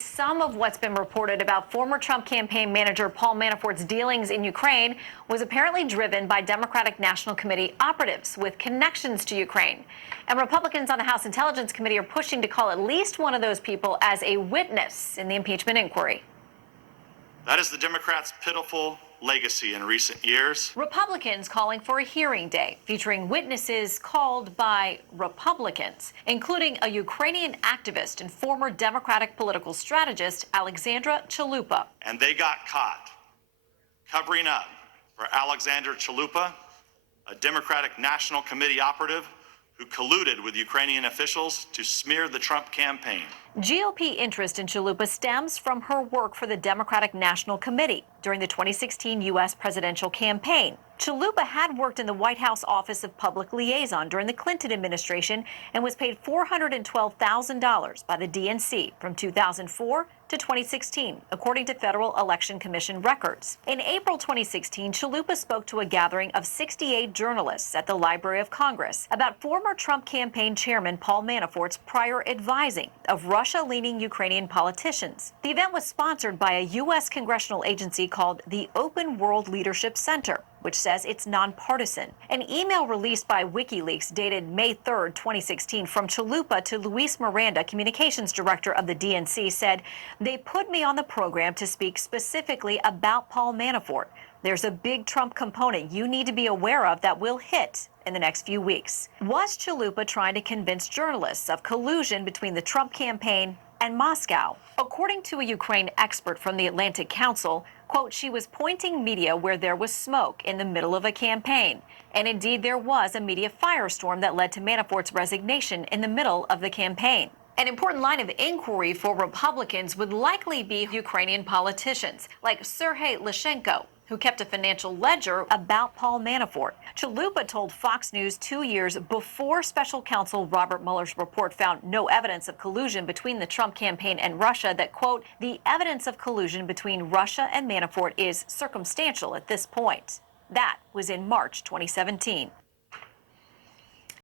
Some of what's been reported about former Trump campaign manager Paul Manafort's dealings in Ukraine was apparently driven by Democratic National Committee operatives with connections to Ukraine. And Republicans on the House Intelligence Committee are pushing to call at least one of those people as a witness in the impeachment inquiry. That is the Democrats' pitiful legacy in recent years. Republicans calling for a hearing day featuring witnesses called by Republicans, including a Ukrainian activist and former Democratic political strategist, Alexandria Chelupa. And they got caught covering up for Alexandria Chalupa, a Democratic National Committee operative who colluded with Ukrainian officials to smear the Trump campaign. GOP interest in Chalupa stems from her work for the Democratic National Committee during the 2016 U.S. presidential campaign. Chalupa had worked in the White House Office of Public Liaison during the Clinton administration and was paid $412,000 by the DNC from 2004 to 2016, according to Federal Election Commission records. In April 2016, Chalupa spoke to a gathering of 68 journalists at the Library of Congress about former Trump campaign chairman Paul Manafort's prior advising of Russia-leaning Ukrainian politicians. The event was sponsored by a U.S. congressional agency called the Open World Leadership Center, which says it's nonpartisan. An email released by WikiLeaks dated May 3, 2016, from Chalupa to Luis Miranda, communications director of the DNC, said, "They put me on the program to speak specifically about Paul Manafort. There's a big Trump component you need to be aware of that will hit in the next few weeks." Was Chalupa trying to convince journalists of collusion between the Trump campaign and Moscow? According to a Ukraine expert from the Atlantic Council, quote, she was pointing media where there was smoke in the middle of a campaign. And indeed, there was a media firestorm that led to Manafort's resignation in the middle of the campaign. An important line of inquiry for Republicans would likely be Ukrainian politicians like Sergei Lyshenko, who kept a financial ledger about Paul Manafort. Chalupa told Fox News 2 years before special counsel Robert Mueller's report found no evidence of collusion between the Trump campaign and Russia that, quote, the evidence of collusion between Russia and Manafort is circumstantial at this point. That was in March 2017.